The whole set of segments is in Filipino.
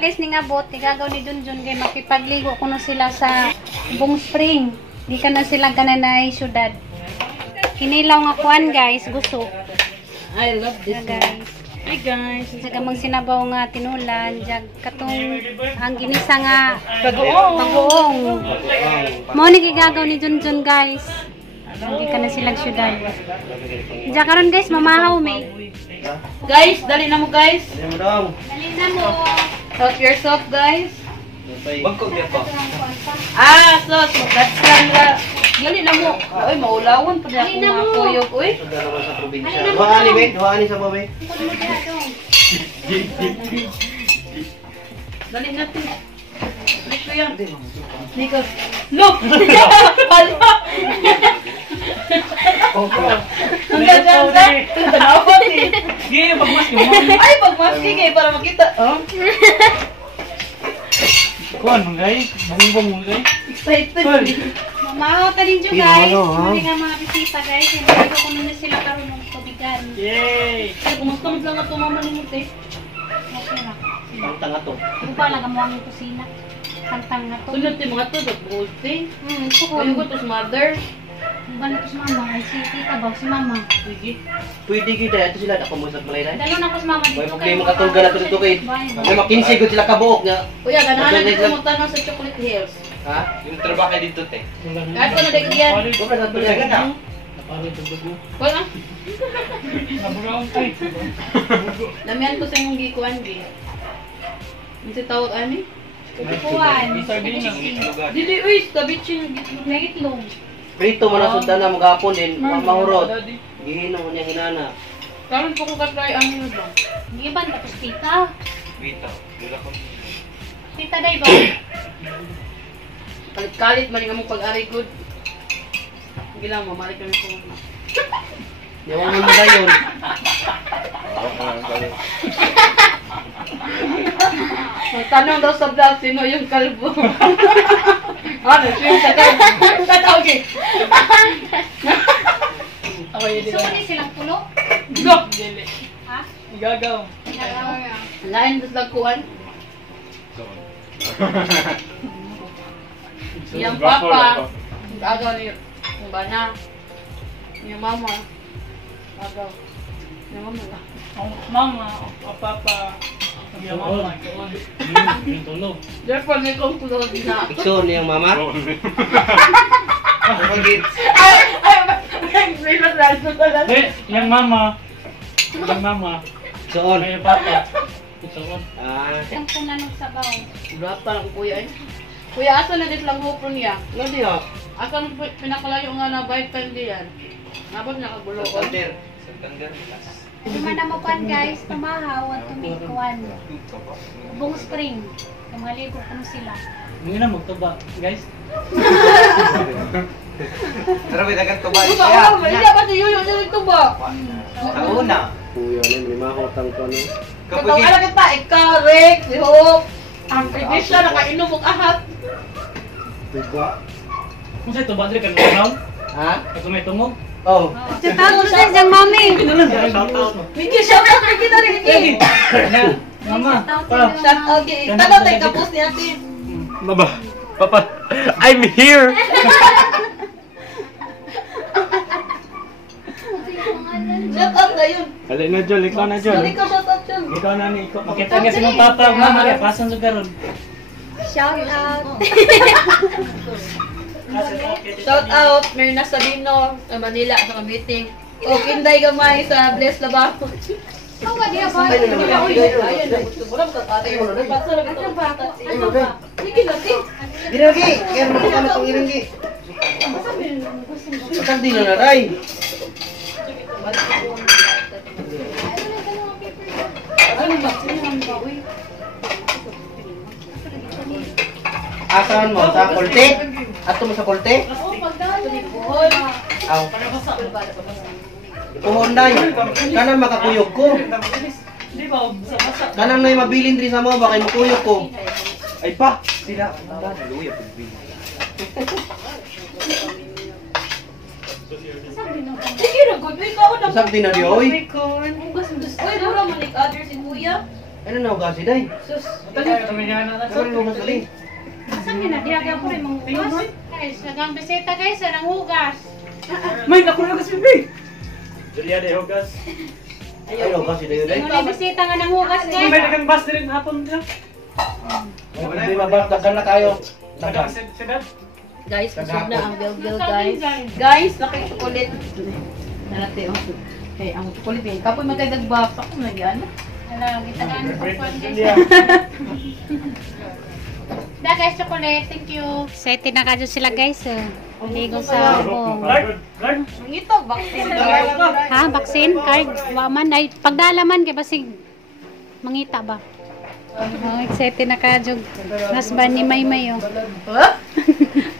guys ning abot, igagaw ni Junjun kay makipagligo kuno sila sa Bong Spring. Di ka na sila kananay syudad. Kinilaw nga kuan guys, gusto. I love this guys. Hi guys. Sa gamang sinabaw nga tinulan, jag katong ang ginisa nga Bagoong. bagoong. Mo ni gigagaw ni Junjun guys. Hindi ka na silang syudad. Diyan karon guys, mamahaw may. Guys, dali na mo guys. Dali mo daw. Dali na mo. Help yourself guys. Bangkok niya pa. Sos, that's lang. Dali na mo. Oy, maulawan pa na ako mga kuyog. Uy. Sunda naman sa probinsya. Duhaan ni, duhaan ni sa mo, be. Dali natin. Dali ko yan. Nika. Look! Hala! Ang gaganda. Tanawat eh. Sige, pagmaski mo. Ay, pagmaski kayo para makita. Kuhan mo guys. Bumubong mo guys. Excited. Mamahaw ta din dyan guys. Muli nga mga bisita guys. Hindi ko na sila karon ng tubigan. Yay! Ay, kumusta mo lang ito mamalimot eh. Okay na. Pangtang ato. Upa lang ang mga kusina. Tantang na to. Sunod yung mga to, nag-bulti. Sukon. Kaya ko to sa mother. Balik ko si mama. Ay si tita ba? Si mama. Sige. Pwede kita ito sila na kumusap malay na. Dalo na ko si mama. May problema katulga na dito kay. May makinsi gud sila kabuok nga. Kuya, ganahan na mo tanong sa Chocolate Hills. Ha? Yung trabaho kayo dito, te. Kahit ko na dito yan. Wala na tuloy ganda. Napalo ito bago. Wala. Nabagaw tayo. Lamihan ko sa imong gikuan, G. Ano si tawag, ani? Kuwan. Sardinas. Dili, uy, tabichin. May itlog. Prito man ang sunda na magapon din, mahurot. Daddy. Gihino mo niya hinana. Karon po ko ka-try ano na lang. Giban tapos tita. Wait, wala ko. Tita day ba? Kalit-kalit man yung among pag-ari good. Sige lang, mamalik kami po. Yawan mo dayon. Magtanong daw sa vlog, sino yung kalbo? Ano, sino sa kalbo? Katawag eh. Ako yun So, hindi silang pulo? Go! Ha? Igagaw. Lain dos lagkuhan. Yang papa. Agaw ni yung bana. Yung mama. Agaw. Yung mama ba? Ang mama, ang papa, ang mama. Yung tulog. Therefore, may kong tulog na. Ikso niyang mama. Pagit. Favorite random ko lang. Yung mama. Yung mama. Iksoon. Yung papa. Itoon. Ah, Isang punan ng sabaw. Brapa lang kuya eh. Kuya, asa na dit lang hupon niya? ngadi ha. Asa nung pinakalayo nga na bike time diyan? Nabot na kagulo ko. Santander. Santander. Lima na mo kwan guys. Tumahaw at tumikuan. Bong Spring. Yung mga ligo kung sila. Hindi na magtuba, guys. Pero may dagat ko ba? Ano ba? Hindi ba si Yuyo dito ba? Ako na. Kuya na lima ko tang ko no. Katong ala kita, ikarek, si Hope. Ang previous siya, nakainom og ahat. Diba? Kung sa'yo tuba, dali ka nung Ha? Kasi may tungog. Oh. Tago sa isang mami. Miki, shout out kay kita rin, Miki. Mama, Shout out kay, tanong tayo kapos ni ate. Mama. Papa. I'm here. Shout out na yun. Halay na, Jol. Ikaw na, Jol. Sorry ka, shout out yun. ikaw na ni ikaw. Makita nga si mong papa, mama, kaya pasan sa garon. Shout out. Shout out, Myrna Sabino, sa Manila, sa Cavite. O, Kinday Gamay sa Bless Labaco. Ikaw ba diya ba? Ay, naman, Ayun, ayun. Wala mo tatay. Basta lang ito. Ano ba? Ano ba? Sige lang, sige. Di na lagi. Kaya naman kami itong ilanggi. Masang di na naray. Ano ba? Sino ang bawi? Asahan mo sa kolte? Ato mo sa kolte? Oo, pagdali. Buhol. Aw. Puhonday. Kanang makakuyog ko. Di ba, basa-basa. Kanang may mabilin diri sa mo ba kay makuyog ko. Ay pa. Sila. Hallelujah. Sige na, good week ako na. Usap din na di oy. Uy, mura manik others in Kuya. Ano na ugasin day? Sus. Kami nga na Ano na ugas dali? Saan yun na? Diyaga ko rin mga hugas. Guys, nagang bisita guys, anang hugas. May naku na kasi big. Julia de Hogas. Ay, ugasin day day. Muna bisita nga ng hugas May guys. nagang bus din hapon dito. Hindi mabagdagan na kayo. Nagang sedap. Guys, busog na ang bilbil guys. Guys, nakikulit. Narate oh. Okay, ang kulit eh. Kapoy magdagdag ako na yan. Hala, gitagaan ko po guys. Julia. Da guys, chocolate. Thank you. Excited na kadyo sila guys. Ligo sa bong. Lord. Ang ito, vaccine. Ha, vaccine card. Waman ay pagdalaman kay basig mangita ba. Oh, excited na kadyo. Husband ni Maymay oh. Ha?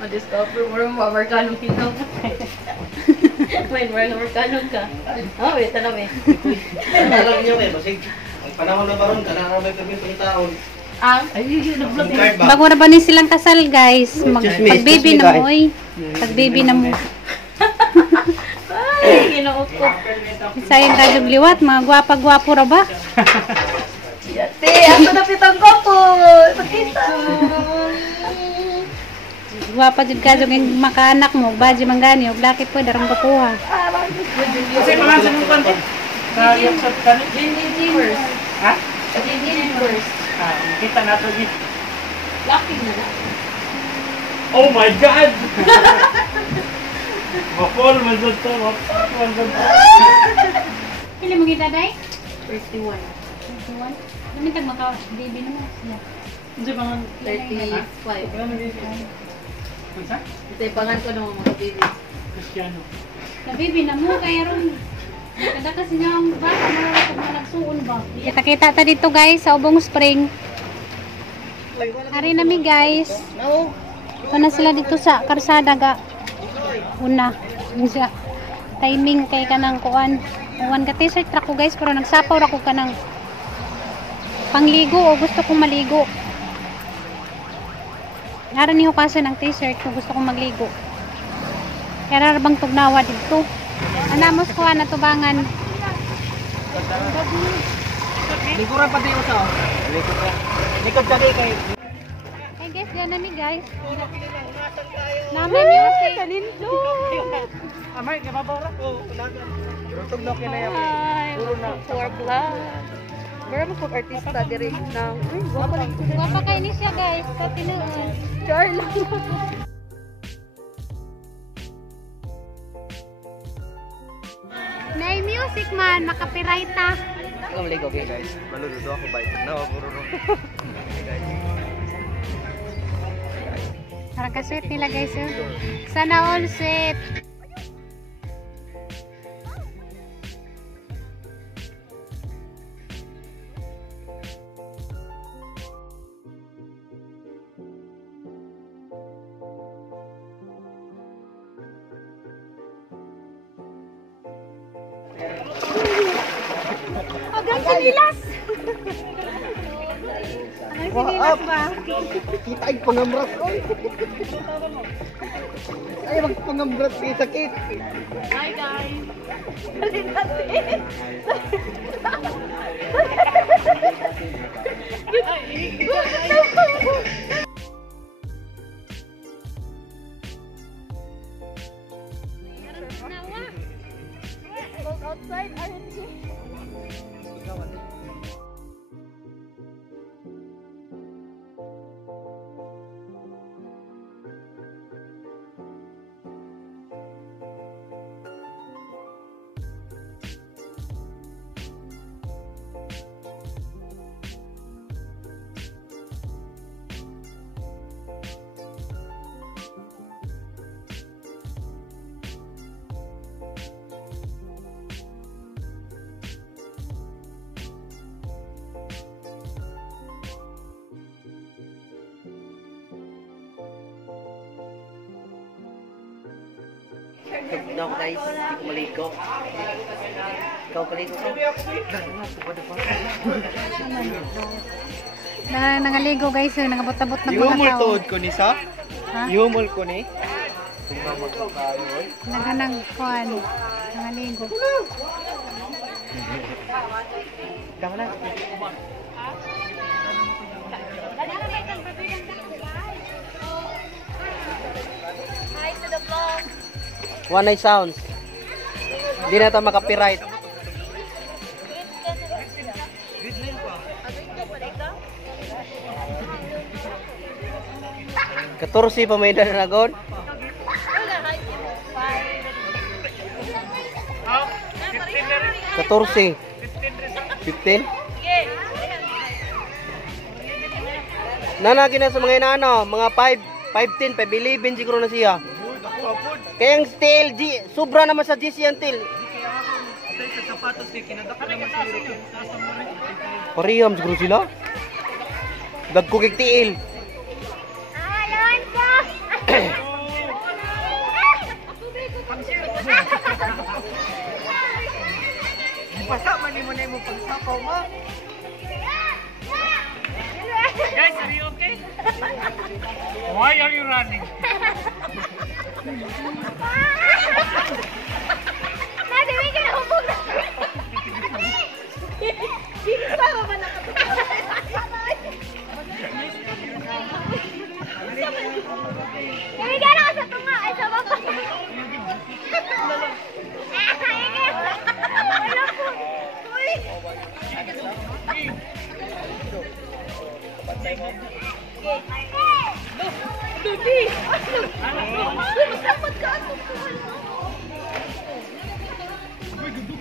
Ma-discover mo rin Amerikanong kinaw. May Amerikanong ka. Oh, wait, tanong eh. Alam niyo eh, basig. Ang panahon na baron, kanara may permit ng taon. Ay, nag-vlog Yung card ba? Bago na ba ni silang kasal guys? Pag-baby na mo oy. Pag-baby na mo. Ay, ginuot ko. Sayang kadyo liwat, mga gwapa-gwapo ra ba? Yate, ako na pitang ko po. Pakita. Gwapa jud kadyo ng makaanak mo, badyo manggani og laki po darang kapuha. Kasi pangan sa mong panty. Sa yapsat ka ni. First. Ha? First. Ah, kita na to gid. Lucky na na. Oh my God! Mapol man dyan to. Mapol man dyan to. Pili mo kita day? 31. 21. Dami tag maka-baby na mo sila. Hindi pangan. 35. Wala man dito. Kunsa? Ito yung pangan ko ng mga baby. Cristiano. Na-baby na mo kaya ron. Kada kasi nga ang bata na kung nagsuon ba. Kita-kita ta dito guys sa Ubong Spring. Hari nami guys. Ito na sila dito sa karsada ga. Una. Yun siya. Timing kay kanang kuan. Kuan ka t-shirt ra ko guys pero nagsapaw ra ko kanang pangligo o gusto kong maligo. Nara niyo kasi ng t-shirt kung gusto kong magligo. Kaya bang tugnawa dito. Anamos ko na tubangan. Likuran pati usa. Likod ka di kay. Hey guys, yan nami guys. Namin music. Kalindo. Amay, kaya mabawra ko. Rutog no kay na yan. Puro na for vlog. Meron po artista diri ng Wapa kayo ni siya guys. Sa tinuon. Carla. Nay music man, makapiright ta. Ikaw maligo okay guys. Malududo ako ba ito? No, puro ro. Parang ka-sweet nila guys. Sana all sweet. Hanggang sinilas. Hanggang sinilas ba? Kita ay pangamrat. Ay magpangamrat kay sakit. Hi guys. Outside, No guys, hindi ko maligo. Ikaw paligo ko. Nangaligo guys, nangabot-abot ng mga Ihumol tao. tuod ko ni sa? Ha? Ihumol ko ni? Naghanang kuan. Nangaligo. Ikaw na. Hi to the vlog. One night sounds. Hindi na ito makapiright. Katursi pa may danagon. 14. 15. Nanagi na sa mga inano, mga 5, 5, 10, 5, 11 siguro na siya. Kaya yung steel, sobra naman sa GC yan, til. Pariham siguro sila. Dagkukik tiil. Pasa man mo na mo pagsapaw mo. Guys, are you okay? Why are you running?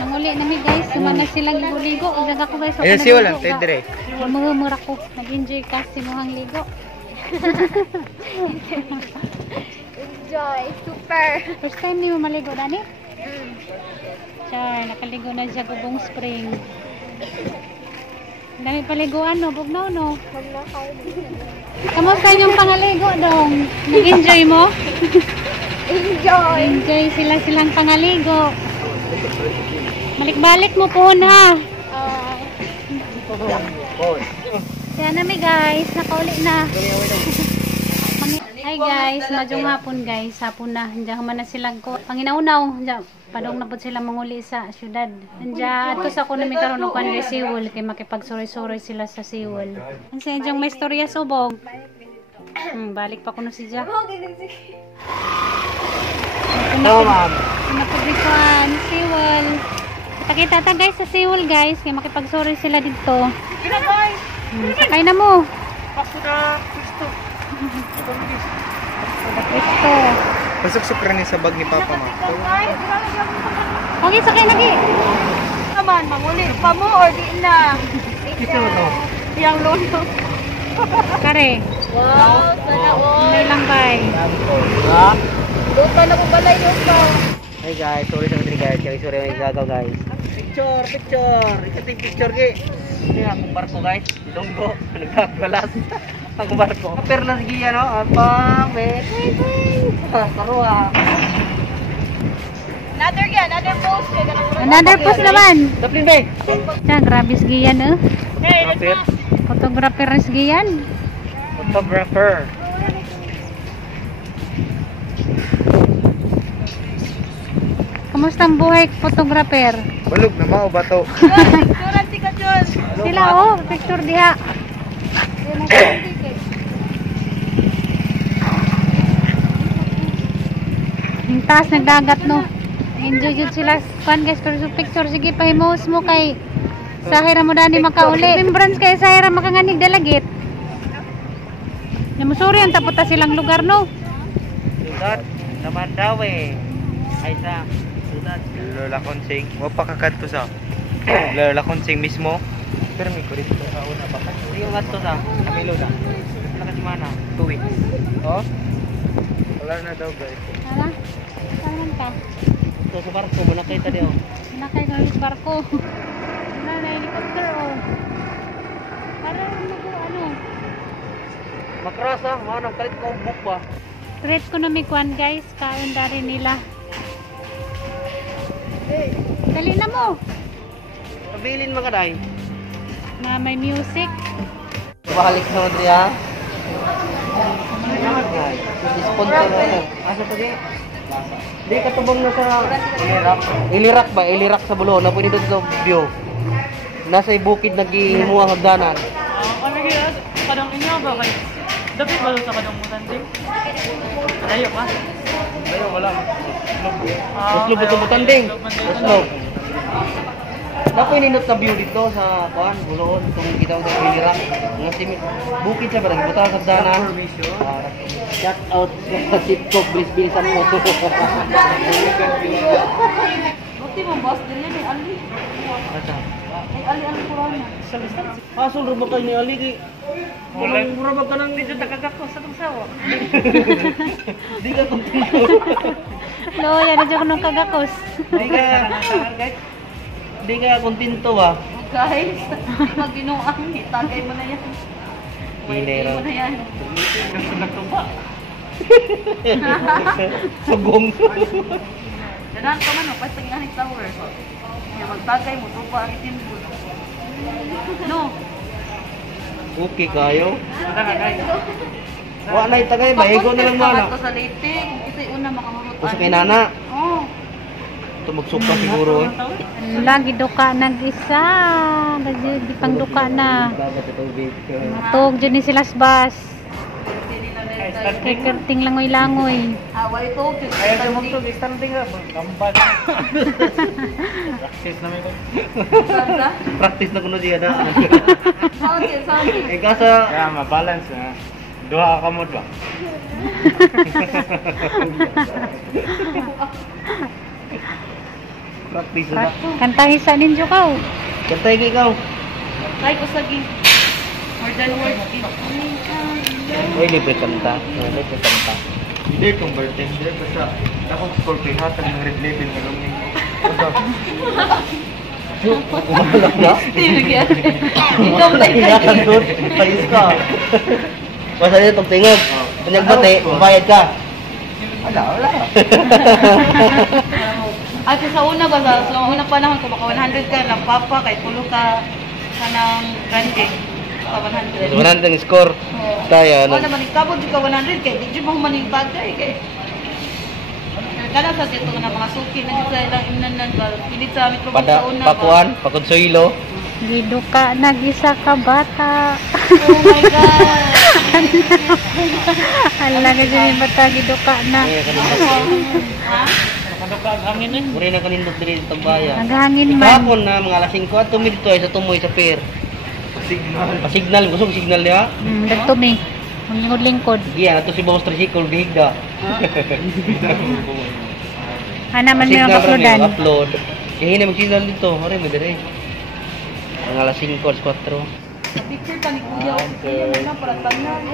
Nanguli na mi guys, sumana silang ligo-ligo. Usaga ko guys. Ayun si wala, tedre. Mura ko. Nag-enjoy kasi mohang ligo. Enjoy. Super. First time ni mo maligo, Dani? Char, nakaligo na siya Gubong Spring. Dami paliguan, no? Bugnaw, no? Kamusta yung pangaligo dong? Nag-enjoy mo? Enjoy. Enjoy silang pangaligo. Balik-balik mo po na. Kaya na guys, nakauli na. Hi guys, madyong hapon guys. Hapon na. Diyan man na silang ko. Panginaunaw. Diyan, padong na po sila manguli sa syudad. Diyan, ito sa ko na may karoon ng kanila Seawall. Kaya makipagsuroy-suroy sila sa Seawall. Ang siya diyang may storya subong. Balik pa ko na si Jack. Tama, ma'am. Napagdikuan, Seawall. Pakita ta guys sa Seawall guys. Kaya makipagsuroy sila dito. Sakay na mo. Kristo. Pasok-sok rin sa bag ni Papa ma. Okay, sakay lagi. Naman, manguli pa mo or di na? Ito no. Yang luno. Kare. Wow, sana all. May lang bay. Ha? Lupa na mo balay lupa. Hey guys, sorry sa mga guys. Sorry may gagaw guys. Picture, picture. Ikating picture ki. Ini akong barko guys. Ilonggo. Nagkakalas. Ang barko. Pero na sige no. Apang, wait. Karuha. Another post. Another post naman. Daplin bay. Siya, grabe giyan no. Photographer. Photographer res giyan. Photographer. Kamusta ang buhay photographer? Balog na mao ba to? Picturean si ka John. Sila oh, picture diha. Yung taas ng dagat no. Enjoy jud sila fan guys pero sa picture sige pahimos mo kay Sahira mo dani makauli. Remembrance kay Sahira makanganig dalagit. Namusuri ang tapos ta silang lugar no. Lugar naman daw eh. Ay sa lugar. Lola Konsing. Wa pa kakadto sa. Lola Konsing mismo. Pero may kulit ko sa una bakit. Hindi yung gasto sa Camilo na. Wala ka si Mana. 2 weeks. Oh? Wala na daw guys. Hala. Saan ka? Ito sa barko mo nakita diyo. Nakay ng barko. Wala na helicopter oh. Para ano. Makrasa, mga nagkalit ko book ba? Treat ko na may kwan guys. Kain dari nila. Dali na mo. Pabilin mga day. Na may music. Balik na mo diya. Sponsor mo. Asa to di? Di katubong na sa Ilirak. Ilirak ba? Ilirak sa Bulo. Na pwede doon sa view. nasa bukid naghihimuang hagdanan. Ano kaya? Kadang inyo ba kayo? Dapat ba sa kadang mutanding? Ayaw pa? Ayaw, wala. Uslo ba itong butanding? Uslo. Napo ininot na view dito sa kuan, Buloon, itong kita ko sa Pilira. Nga si bukid siya ba nagbutang sa hagdanan. Shout out sa Sipkok, bilis-bilisan mo. Buti mo boss dili ni Ali. Asa? Ay Ali kurang. Asol ro ba kay ni Ali kay mura ba kanang dito takagako sa tong sawa. Di ka kontento. Lo, yan na dyan ko nung kagakos. Di ka kontento ba? Guys, maginuang itagay mo na yan. Hindi raw. Mo na yan. Sugong. Danan ka man, pwede nga ni tower. Kaya magtagay mo, tupa ang itinbul. No. Okay kayo. Wa na itagay ba? Ego na lang mana. Ito sa late, ito yung una makamurot. Usa kay nana. Oo. Ito magsuka siguro eh. Lagi duka nag-isa. Di pang duka na. Matog dyan ni silas bas. Kay kerting langoy-langoy. Wala ito. Ayaw siya magtog, standing nga. Kampan. Practice namin ko. Sanda? Practice na kuno siya na. Sorry. Eh kasa Kaya mabalance na. Duha ka kamod ba? practice na. Kantahi sa ninyo ka. Kantay kay ikaw. Try ko sa gig. More than words. Oy, libre kanta. Libre kanta. Hindi kung bartender ko siya. Akong score kay hatag ng red label na luming. Umalak na? Tinigyan. Ikaw na Ingatan doon. Payos ka. Basta nito itong tingog. Kanyang bate, bayad ka. Wala. At sa una ba, sa unang panahon ko, baka 100 ka lang papa, kay pulo ka ng grande. 100. 100 ang score. Kaya Wala ano? naman ikabot ka 100 kay di mo man yung bagay kay. Kana sa dito na mga suki na dito ilang imnanan ba. Pilit sa metro Pada sa una. pakuan, pakonsuelo. Di duka nag-isa ka bata. Oh my god. Hala ka dyan yung bata. Giduka na. Ay, kanindot. Ha? Madugag hangin eh. Muli na kanindot diri sa bayan. Naghangin man. Ikapon na mga alas 5 at tumid to ay sa tumoy sa pier. Signal, gusto mo signal niya? Dagto mi. Lingkod-lingkod. Iya, ato si Boss Tricycle bihigda. Ana man may Signal ra uploadan. may upload. Kaya hindi mag-signal dito. Ore, mo dire. Ang alas 5 alas 4. Picture pa ni Kuya. Kuya mo na para tanan.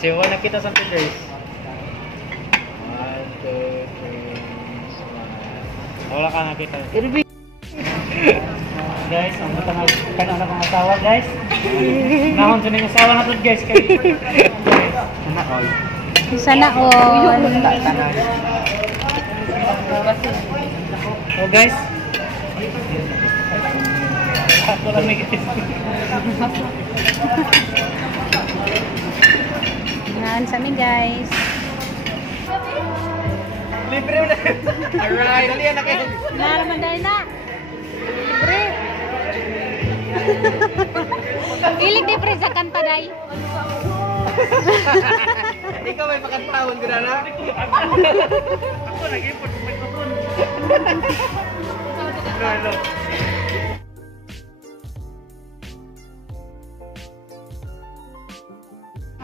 Siwa na kita sa guys. 1, 2, 3, wala ka nakita. Irbi. Guys, ang matangag kanon akong asawa guys. Nahon sa ning asawa natud guys kay. Sana all. Oh guys. Ako lang may guys. Yan sa mi guys. Libre na. Alright, dali na kayo. Naraman dahil na. Libre. Ilig di pre sa kanta day. Ikaw may pakantawan ko na. Ako nag-import ng microphone.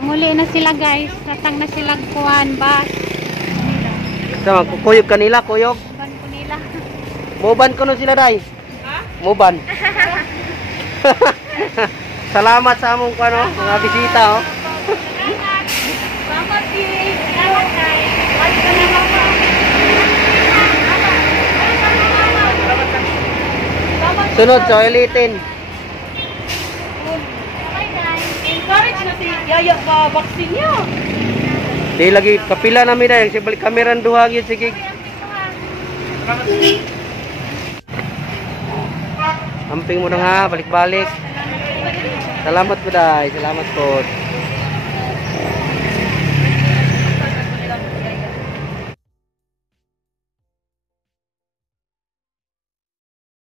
Muli na sila guys. Tatang na sila kuhan ba. Sama, kuyog kanila, kuyog. Ban ko nila. Moban ko no sila day. Ha? Moban. Salamat sa among ano, mga bisita oh. Salamat kay. Salamat kay. Ay ka na mama. Sunod sa ulitin. Encourage na si Yaya ka vaccine niya. Di lagi kapila namin dai si balik kamera duha gyud sige. Amping mo na nga balik-balik. Salamat po dai, salamat po.